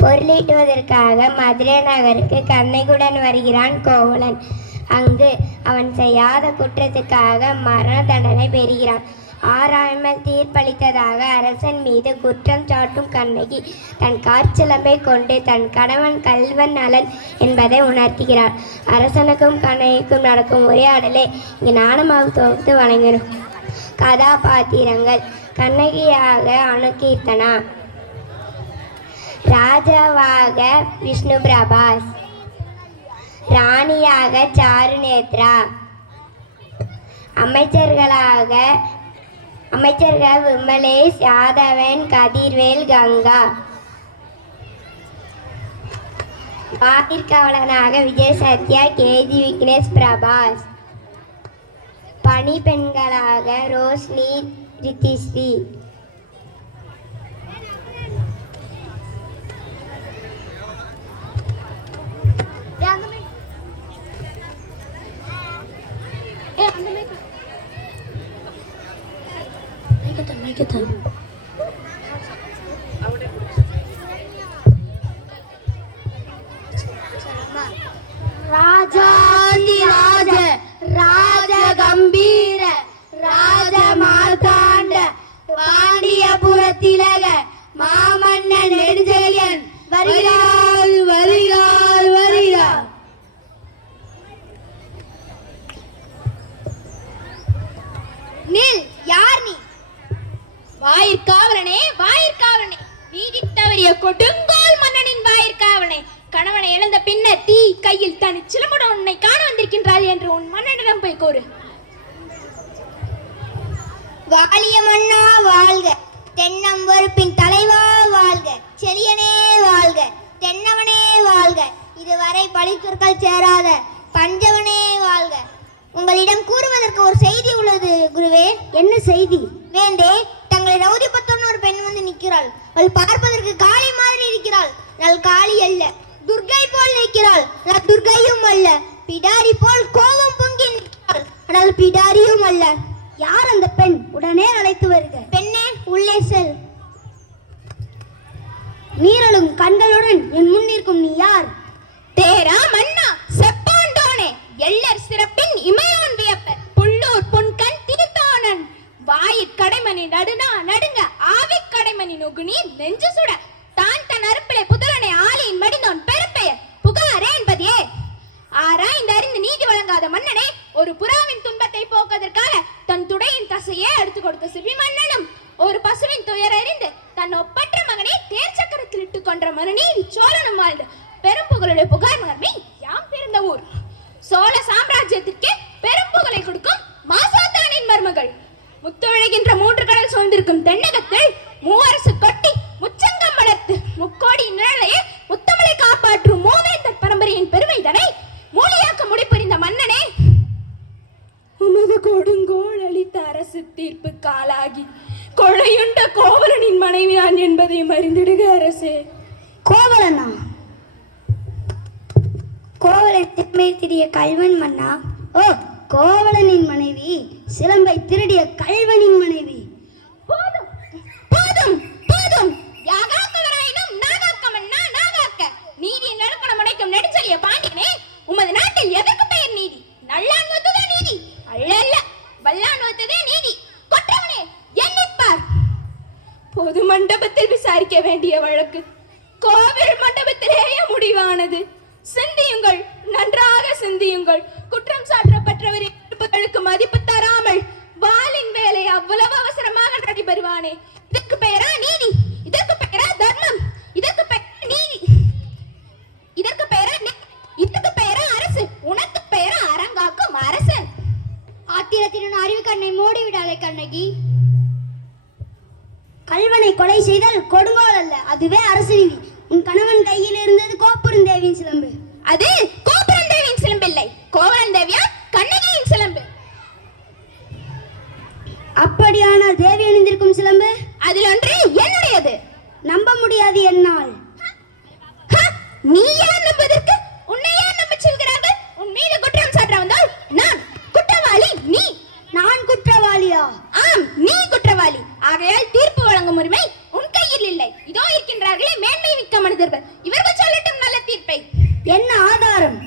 பொருளீட்டுவதற்காக மதுரை நகருக்கு கண்ணகியுடன் வருகிறான் கோவலன். அங்கு அவன் செய்யாத குற்றத்துக்காக மரண தண்டனை பெறுகிறான். ஆராயாமல் தீர்ப்பளித்ததாக அரசன் மீது குற்றம் சாட்டும் கண்ணகி தன் காற்சிலம்பை கொண்டு தன் கணவன் கல்வன் நலன் என்பதை உணர்த்துகிறார். அரசனுக்கும் கண்ணகிக்கும் நடக்கும் உரையாடலை இங்கு நாடகமாக தொகுத்து வழங்கினோம். கதாபாத்திரங்கள்: கண்ணகியாக அனுகீர்த்தனா, ராஜாவாக விஷ்ணு பிரபாஸ், ராணியாக சாருநேத்ரா, அமைச்சர்கள் விமலேஷ், யாதவன், கதிர்வேல், கங்கா, வாயிற்காவலனாக விஜய் சத்யா, கேஜி விக்னேஷ், பிரபாஸ், பணிப்பெண்களாக ரோஷினி, ரித்திஸ்ரீ. ராஜாதிராஜ ராஜ கம்பீர ராஜ மார்த்தாண்ட பாண்டியபுர திலக மாமன்னன் நெடுஞ்செழியன் வருகிறார் வருகிறார் வருகிறார். நில், யார் நீ? வாயிற்காவலனே, வாயிற்காவலனே, நீதி தவறிய கொடுங்கோல் மன்னனின் வாயிற்காவலனே, கணவனை இழந்த பின்னர் தீ கையில் தனி சிலம்புடன் உன்னை காண வந்திருக்கின்றாள் என்று உன் மன்னனிடம் போய் கூறு. வாலிய மன்னா வாழ்க, தென்னம்பொறுப்பின் தலைவா வாழ்க, செழியனே வாழ்க, தென்னவனே வாழ்க, இதுவரை பழிச்சொற்கள் சேராத பஞ்சவனே வாழ்க. உங்களிடம் கூறுவதற்கு ஒரு செய்தி உள்ளது குருவே. என்ன செய்தி? வேண்டே, தங்களை ரவுதி பத்தோன்னு ஒரு பெண் வந்து நிற்கிறாள். அவள் பார்ப்பதற்கு காளி மாதிரி இருக்கிறாள். நல் காளி அல்ல, துர்கை போல் நிற்கிறாள். நல் துர்கையும் அல்ல, பிடாரி போல் கோபம் பொங்கி நிற்கிறாள். ஆனால் பிடாரியும் அல்ல. யார் அந்த பெண்? உடனே அழைத்து வருக. பெண்ணே, உள்ளே செல். நீரலும் கண்களுடன் என் முன் நிற்கும் நீ யார்? தேரா மன்னா செப்பாண்டோனே, எள்ளர் சிறப்பின் இமையோன் வியப்பர், புள்ளூர் பொன்கண் தீர்த்தானன், வாயிற் கடைமணி நடுனா நடுங்க, ஆவிக் கடைமணி நொகுனி நெஞ்சு சுட, தான் தன் அறுப்பிலை புதலனை ஆலியின் மடிந்தோன் பெரும்பெயர் புகாரே என்பதே. ஆராய்ந்து அறிந்து நீதி வழங்காத மன்னனே, ஒரு புறாவின் துன்பத்தை போக்குவதற்காக தன் துடையின் தசையே எடுத்துக் கொடுத்த சிபி மன்னனும், ஒரு பசுவின் துயர் அறிந்து தன் ஒப்பற்ற மகனை தேர் சக்கரத்தில் இட்டுக் கொன்ற மனுநீதி சோழனும் வாழ்ந்த பெரும்புகழுடைய புகார் மகன்மை யாம் பிறந்த ஊர். சோழ சாம்ராஜ்யத்திற்கே பெரும்புகழை கொடுக்கும் மாசாத்தானின் மருமகள். முத்துவிழுகின்ற 3 கடல் சூழ்ந்திருக்கும் தென்னகத்தில் மூவரசு கொட்டி முச்சங்கம் வளர்த்து முக்கோடி நிழலையே முத்தமலை காப்பாற்றும் மூவேந்தர் பரம்பரையின் பெருமைதனை மூலியாக்க முடிப்புரிந்த மன்னனே, உமது கொடுங்கோல் அளித்த அரசு தீர்ப்பு காலாகி கொலையுண்ட கோவலனின் மனைவி நான் என்பதையும் அறிந்திடுக அரசே. கோவலனா? கோவலன் திறமை திரிய கல்வன் மன்னா? ஓ, கோவலனின் மனைவி சிலம்பை திருடிய கல்வனின் மனைவி. போதும் போதும் போதும். யாகாக்கவராயினும் நாகாக்க மன்னா நாகாக்க. நீதியின் நடுப்பணம் அடைக்கும் நெடுஞ்செழிய பாண்டியனே, உமது நாட்டில் எதற்கு பெயர் நீதி? நல்லான் வந்ததே நீதி அல்ல அல்ல, வல்லான் வந்ததே நீதி. கொற்றவனே, எண்ணிப்பார். பொது மண்டபத்தில் விசாரிக்க வேண்டிய வழக்கு கோவில் மண்டபத்திலேயே முடிவானது. சிந்தியுங்கள், நன்றாக சிந்தியுங்கள். குற்றம் சாட்டப்பட்டவரின் இருப்புகளுக்கு மதிப்பு தராமல் வாளின் வேலை அவ்வளவு அவசரமாக நடைபெறுவானே, இதற்கு பெயரா நீதி? இதற்கு பெயரா தர்மம்? இதற்கு பெயரா நீதி? இதற்கு பெயரா இதற்கு பெயரா அரசு? உனக்கு பெயரா அரங்காக்கும் அரசன்? ஆத்திரத்தின் அறிவு கண்ணை மூடிவிடாதே கண்ணகி. கல்வனை கொலை செய்தால் கொடுங்கோல் அல்ல, அதுவே அரசு நீதி. உன் கணவன் கையில் இருந்தது கோபுரந்தேவியின் சிலம்பு. அது கோபுரந்தேவியின் சிலம்பு இல்லை, கோவலந்தேவியா கண்ணகியின் சிலம்பு. அப்படியானால் தேவி அணிந்திருக்கும் சிலம்பு? அதில் ஒன்று என்னுடையது. நம்ப முடியாது என்னால். நீ யார் நம்புவதற்கு? உன்னை யார் நம்ப சொல்கிறார்கள்? உன் மீது குற்றம் சாட்ட வந்தால் நான் குற்றவாளி, நீ. நான் குற்றவாளியா? ஆம், நீ குற்றவாளி. ஆகையால் தீர்ப்பு வழங்கும் உரிமை உன் கையில் இல்லை. இதோ இருக்கின்றார்களே மேன்மை மிக்க மனிதர்கள். மனிதர்கள். இவர்கள் சொல்லட்டும் நல்ல தீர்ப்பை. என்ன ஆதாரம்?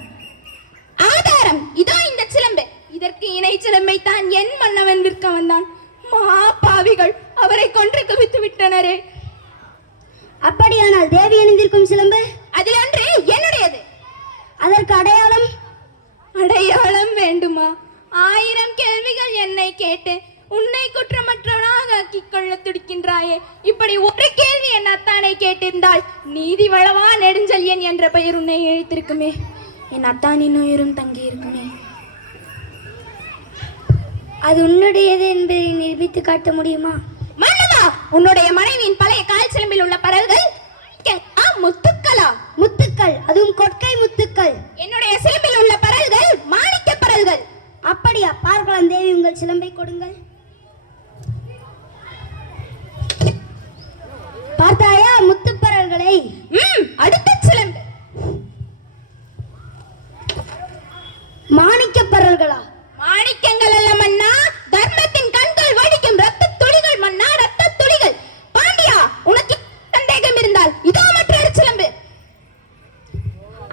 ஆதாரம் இதோ இந்த சிலம்பு. இதற்கு இணை சிலம்பை தான் என் மன்னவன் விற்க வந்தான். பாவிகள் அவரை கொன்று குவித்து விட்டனரே. அப்படியானால் தேவி அணிந்திருக்கும் சிலம்பு அதில் ஒன்று என்னுடையது. அதற்கு அடையாளம்? அடையாளம் வேண்டுமா? 1000 கேள்விகள் என்னை கேட்டு உன்னை குற்றமற்றவனாக ஆக்கிக் கொள்ள துடிக்கின்றாயே. இப்படி ஒரு கேள்வி என் அத்தானை கேட்டிருந்தால் நீதி வளவா நெடுஞ்செழியன் என்ற பெயர் உன்னை எழுத்திருக்குமே. என் அத்தானின் உயிரும் தங்கி இருக்குமே. அது உன்னுடையது என்பதை நிரூபித்து காட்ட முடியுமா? மன்னவா, உன்னுடைய மனைவியின் பழைய கால் சிலம்பில் உள்ள பரல்கள் முத்துக்களா? முத்துக்கள், அதுவும் கொற்கை முத்துக்கள். என்னுடைய சிலம்பில் உள்ள பரல்கள் மாணிக்க பரல்கள். அப்படியா? பார்க்கலாம் தேவி, உங்கள் சிலம்பை கொடுங்கள். பார்த்தாயா முத்துப்பரல்களை? அடுத்த சிலம்பு மாணிக்க பரல்களா? மாணிக்கங்கள் அல்ல மன்னா, தர்மத்தின் கண்கள் வடிக்கும் ரத்த துளிகள் மன்னா, ரத்த துளிகள். பாண்டியா, உனக்கு சந்தேகம் இருந்தால் இதோ மற்றொரு சிலம்பு.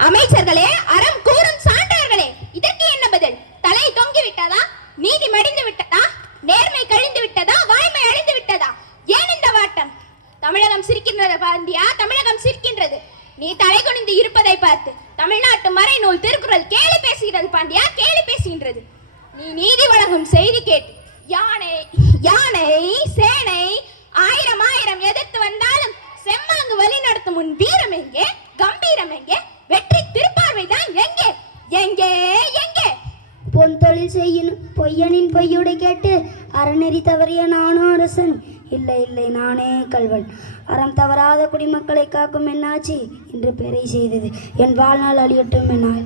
அமைச்சர்களே, அறம் கூறும் சான்றவர்களே, இதற்கு என்ன பதில்? தலை தொங்கி விட்டதா? நீதி மடிந்து விட்டதா? நேர்மை கழிந்து விட்டதா? வாய்மை அழிந்து விட்டதா? ஏன் இந்த வாட்டம்? தமிழகம் சிரிக்கின்றது பாண்டியா, தமிழகம் சிரிக்கின்றது. நீ தலை குனிந்து இருப்பதை பார்த்து தமிழ்நாட்டு மறைநூல் திருக்குறள் கேலி பேசுகிறது பாண்டியா, கேலி பேசுகின்றது. நீ நீதி வழங்கும் செய்தி கேட்டு யானை யானை சேனை 1000 எதிர்த்து வந்தாலும் செம்மாங்கு வழி நடத்தும் உன் வீரம் எங்கே? கம்பீரம் எங்கே? வெற்றி திருப்பார்வைதான் எங்கே? எங்கே எங்கே? பொன் தொழில் செய்யணும் பொய்யனின் பொய்யுடை கேட்டு அறநெறி தவறிய நானும் அரசன். இல்லை இல்லை, நானே கல்வன். அறம் தவறாத குடிமக்களை காக்கும் என்னாச்சு என்று பெறை செய்தது. என் வாழ்நாள் அழியட்டும் என்னால்.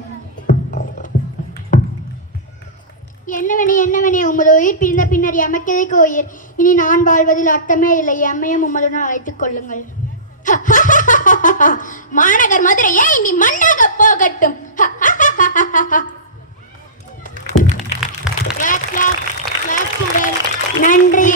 என்னவனே உமது உயிர் பிரிந்த பின்னர் எமக்கெதைக்கு உயிர்? இனி நான் வாழ்வதில் அர்த்தமே இல்லை. எம்மையும் உமதுடன் அழைத்துக் கொள்ளுங்கள். மாநகர் மதுரையே இனி மண்ணாக போகட்டும். நன்றி.